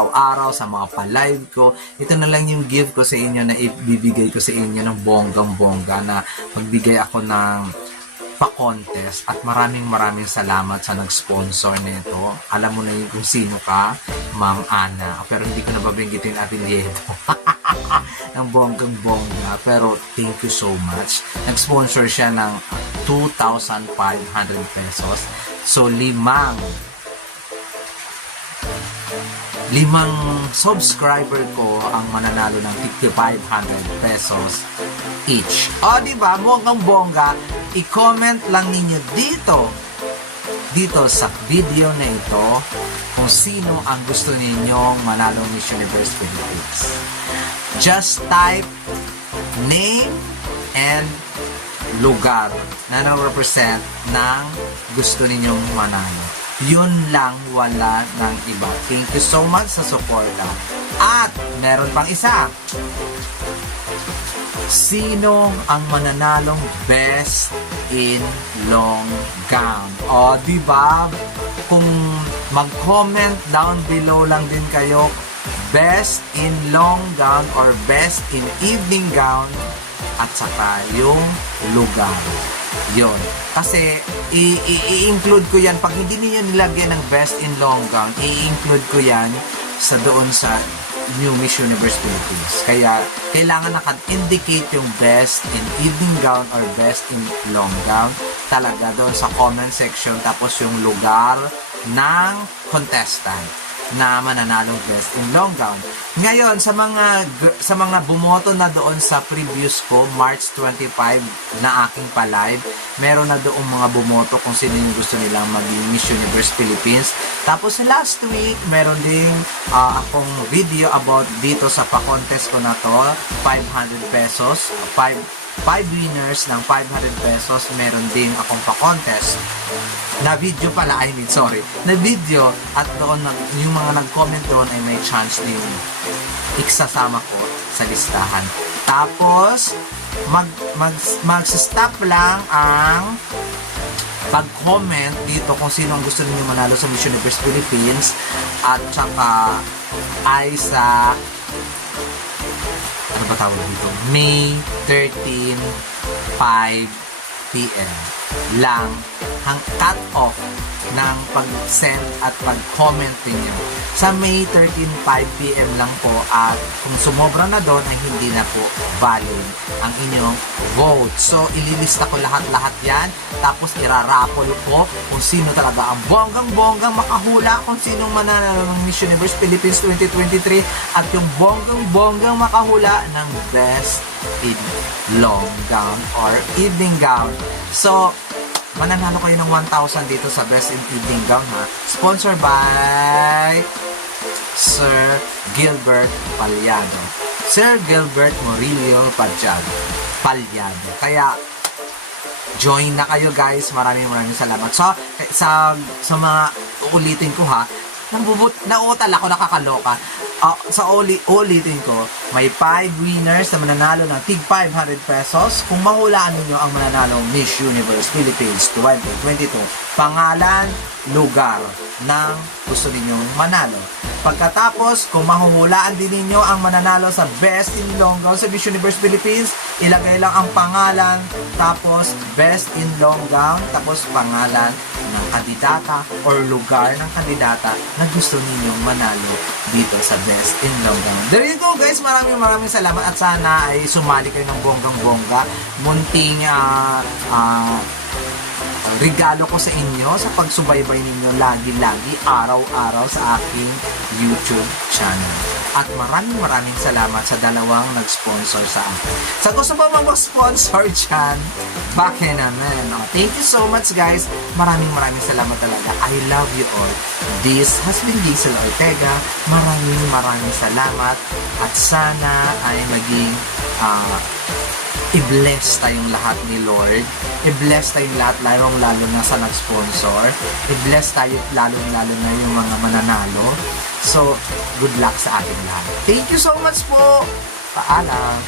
araw-araw, sa mga pa-live ko. Ito na lang yung gift ko sa inyo na ibibigay ko sa inyo ng bonggang-bongga na magbigay ako ng pa-contest at maraming salamat sa nag-sponsor nito. Alam mo na yung kung sino ka, Ma'am Ana. Pero hindi ko nababanggitin atin dito. Ng bonggang-bongga. Pero thank you so much. Nag-sponsor siya ng 2,500 pesos. So, limang subscriber ko ang mananalo ng 5,500 pesos each. O, diba? Bonggang-bongga. I-comment lang ninyo dito sa video na ito kung sino ang gusto ninyong manalo Miss Universe Philippines. Just type name and lugar na na-represent ng gusto ninyong manalo. Yun lang, wala ng iba. Thank you so much sa suporta. At meron pang isa. Sino ang mananalong best in long gown? O, diba? Kung mag-comment down below lang din kayo, best in long gown or best in evening gown at saka yung lugar. Yun. Kasi, i-include ko yan. Pag hindi niyo nilagyan ng best in long gown, i-include ko yan doon sa New Miss Universe Philippines. Kaya, kailangan naka-indicate yung best in evening gown or best in long gown talaga doon sa comment section. Tapos yung lugar ng contestant na mananalong best in long gown. Ngayon, sa mga bumoto na doon sa previous ko, March 25 na aking pa-live, meron na doon mga bumoto kung sino yung gusto nilang maging Miss Universe Philippines. Tapos last week, meron ding akong video about dito sa pa-contest ko na to, 500 pesos, 5 winners ng 500 pesos, meron ding akong pa-contest na video pala, na video, at doon yung mga nag-comment doon ay may chance din iksasama ko sa listahan. Tapos mag-stop lang ang pag-comment dito kung sino ang gusto niyo manalo sa Miss Universe Philippines at saka ay sa ano ba tawag dito? May 13, 5 p.m. lang ang cut-off ng pag-send at pag-comment ninyo. Sa May 13, 5 p.m. lang po, at kung sumobra na doon ay hindi na po valid ang inyong vote. So, ililista ko lahat-lahat yan, tapos irarapol ko kung sino talaga ang bonggang-bonggang makahula kung sinong mananalo ng Miss Universe Philippines 2023 at yung bonggang-bonggang makahula ng best in long gown or evening gown. So, mananalo kayo ng 1,000 dito sa Best in Evening Gown, ha? Sponsored by Sir Gilbert Palyado. Sir Gilbert Murillo Palyado. Kaya, join na kayo, guys. Maraming salamat. So, sa mga uulitin ko, ha? Nauutal ako, nakakaloka. Sa ulitin ko, may 5 winners na mananalo ng tig 500 pesos. Kung mahulaan ninyo ang mananalo Miss Universe Philippines 2022, pangalan, lugar ng gusto ninyong manalo. Pagkatapos, kung mahuhulaan din ninyo ang mananalo sa Best in Long Gown sa Miss Universe Philippines, ilagay lang ang pangalan, tapos Best in Long Gown, tapos pangalan ng kandidata or lugar ng kandidata na gusto ninyong manalo dito sa Best in Long Gown. There you go, guys. Maraming salamat at sana ay sumali kayo ng bonggang-bongga. Munting regalo ko sa inyo sa pagsubaybay ninyo lagi-lagi, araw-araw sa aking YouTube channel. At maraming salamat sa dalawang nag-sponsor sa akin. Sa gusto pa mag-sponsor dyan, bakit naman? Thank you so much, guys. Maraming salamat talaga. I love you all. This has been Diesel Ortega. Maraming salamat. At sana ay maging i-bless tayong lahat ni Lord. I-bless tayong lahat, lalong-lalo na sa nag-sponsor. I-bless tayo lalong-lalo na yung mga mananalo. So, good luck sa ating lahat. Thank you so much po. Paalam.